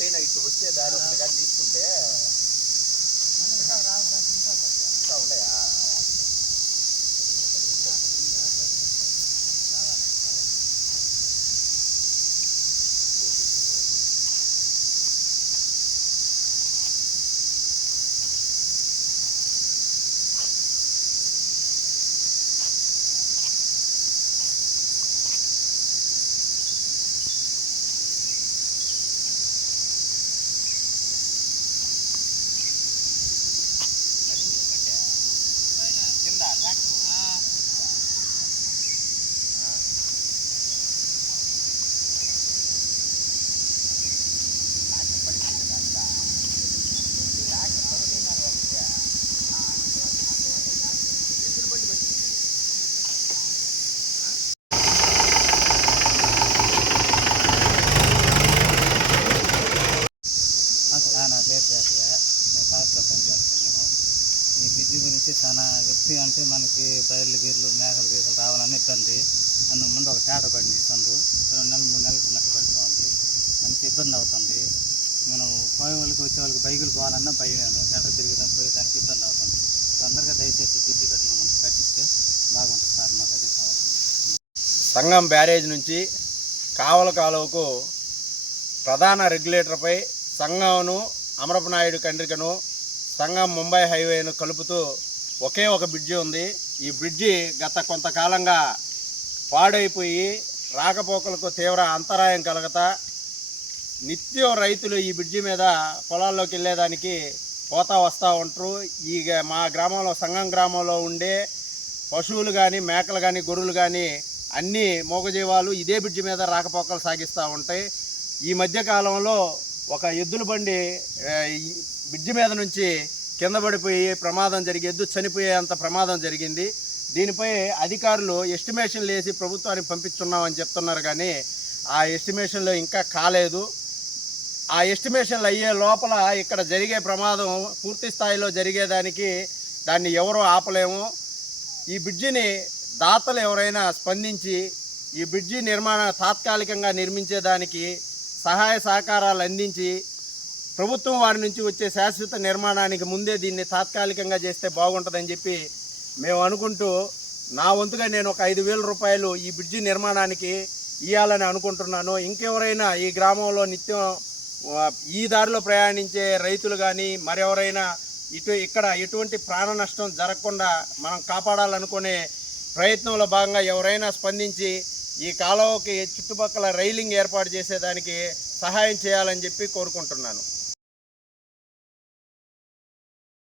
ఎట్టయినా ఇటు వచ్చే దారి ఒకటి కానీ తీసుకుంటే ఇంకా ఉన్నాయా? నా పేరు చేతయ్య, నేను కాస్ట్లో పనిచేస్తున్నాను. ఈ బిజీ గురించి చాలా వ్యక్తి అంటే మనకి బయర్లు గీర్లు మేకలు గీకలు రావాలని ఇబ్బంది. అందుకు ముందు ఒక తేట పడింది సందు 2 నెలలు 3 నెలలకు నట్టు పడుతూ ఉంది. మంచి ఇబ్బంది అవుతుంది. నేను పోయే వాళ్ళకి వచ్చే వాళ్ళకి బైకులు పోవాలన్నా భయమేను, సెంటర్ తిరిగేదానికి పోయేదానికి ఇబ్బంది అవుతుంది. తొందరగా దయచేసి బిజీ గడి మనకు కట్టిస్తే బాగుంటుంది సార్. మాకు అది కావాల్సింది. సంగం బ్యారేజ్ నుంచి కావల కాలువకు ప్రధాన రెగ్యులేటర్పై సంగంను అమరపనాయుడు కండ్రికను సంగం ముంబై హైవేను కలుపుతూ ఒకే ఒక బ్రిడ్జి ఉంది. ఈ బ్రిడ్జి గత కొంతకాలంగా పాడైపోయి రాకపోకలకు తీవ్ర అంతరాయం కలగతా నిత్యం రైతులు ఈ బ్రిడ్జి మీద పొలాల్లోకి వెళ్ళేదానికి పోతా వస్తూ ఉంటారు. ఈ మా గ్రామంలో సంగం గ్రామంలో ఉండే పశువులు కానీ మేకలు కానీ గొర్రెలు కానీ అన్ని మూగజీవాలు ఇదే బ్రిడ్జి మీద రాకపోకలు సాగిస్తూ ఉంటాయి. ఈ మధ్యకాలంలో ఒక ఎద్దుల బండి బ్రిడ్జి మీద నుంచి కింద పడిపోయి ప్రమాదం జరిగి ఎద్దు చనిపోయేంత ప్రమాదం జరిగింది. దీనిపై అధికారులు ఎస్టిమేషన్లు వేసి ప్రభుత్వానికి పంపిస్తున్నామని చెప్తున్నారు, కానీ ఆ ఎస్టిమేషన్లో ఇంకా కాలేదు. ఆ ఎస్టిమేషన్లు అయ్యే లోపల ఇక్కడ జరిగే ప్రమాదం పూర్తి స్థాయిలో జరిగేదానికి దాన్ని ఎవరూ ఆపలేము. ఈ బ్రిడ్జిని దాతలు ఎవరైనా స్పందించి ఈ బ్రిడ్జి తాత్కాలికంగా నిర్మించేదానికి సహాయ సహకారాలు అందించి ప్రభుత్వం వారి నుంచి వచ్చే శాశ్వత నిర్మాణానికి ముందే దీన్ని తాత్కాలికంగా చేస్తే బాగుంటుందని చెప్పి మేము అనుకుంటూ, నా వంతుగా నేను ఒక 5,000 రూపాయలు ఈ బ్రిడ్జి నిర్మాణానికి ఇవ్వాలని అనుకుంటున్నాను. ఇంకెవరైనా ఈ గ్రామంలో నిత్యం ఈ దారిలో ప్రయాణించే రైతులు కానీ మరెవరైనా ఇక్కడ ఎటువంటి ప్రాణ నష్టం జరగకుండా మనం కాపాడాలనుకునే ప్రయత్నంలో భాగంగా ఎవరైనా స్పందించి ఈ కాలువకి చుట్టుపక్కల రైలింగ్ ఏర్పాటు చేసేదానికి సహాయం చేయాలని చెప్పి కోరుకుంటున్నాను.